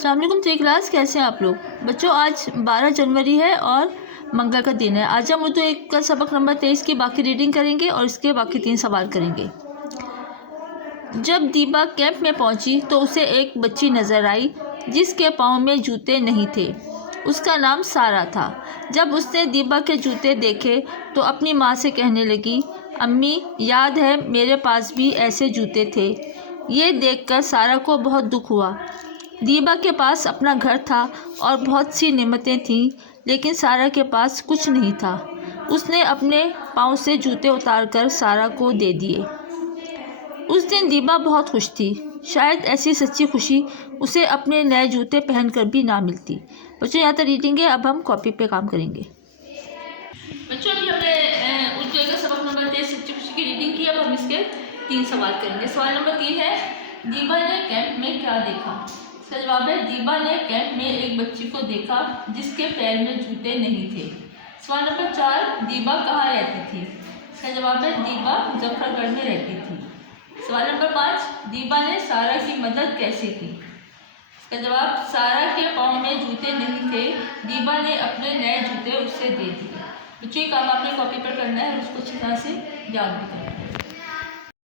अस्सलाम वालेकुम three class, कैसे हैं आप लोग बच्चों। आज 12 जनवरी है और मंगल का दिन है। आज हम उर्दू एक का सबक नंबर 23 की बाकी रीडिंग करेंगे और इसके बाकी 3 सवाल करेंगे। जब दीबा कैंप में पहुंची तो उसे एक बच्ची नज़र आई जिसके पाँव में जूते नहीं थे। उसका नाम सारा था। जब उसने दीबा के जूते देखे तो अपनी माँ से कहने लगी, अम्मी याद है मेरे पास भी ऐसे जूते थे। ये देखकर सारा को बहुत दुख हुआ। दीबा के पास अपना घर था और बहुत सी नेमतें थीं, लेकिन सारा के पास कुछ नहीं था। उसने अपने पाँव से जूते उतारकर सारा को दे दिए। उस दिन दीबा बहुत खुश थी। शायद ऐसी सच्ची खुशी उसे अपने नए जूते पहनकर भी ना मिलती। बच्चों यहाँ तक रीडिंग है। अब हम कॉपी पे काम करेंगे। बच्चों अभी हमने उर्दू का सबक नंबर 23 सच्ची खुशी की रीडिंग की। अब हम इसके 3 सवाल करेंगे। सवाल नंबर 3 है, दीबा ने कैंप में क्या देखा। इसका जवाब है, दीबा ने कैंप में एक बच्ची को देखा जिसके पैर में जूते नहीं थे। सवाल नंबर 4, दीबा कहाँ रहती थी। इसका जवाब है, दीबा जफरगढ़ में रहती थी। सवाल नंबर 5, दीबा ने सारा की मदद कैसे की। इसका जवाब, सारा के पाँव में जूते नहीं थे, दीबा ने अपने नए जूते उसे दे दिए। बच्चों ये काम आपने कॉपी पर करना है और उसको अच्छी तरह से याद भी करना है।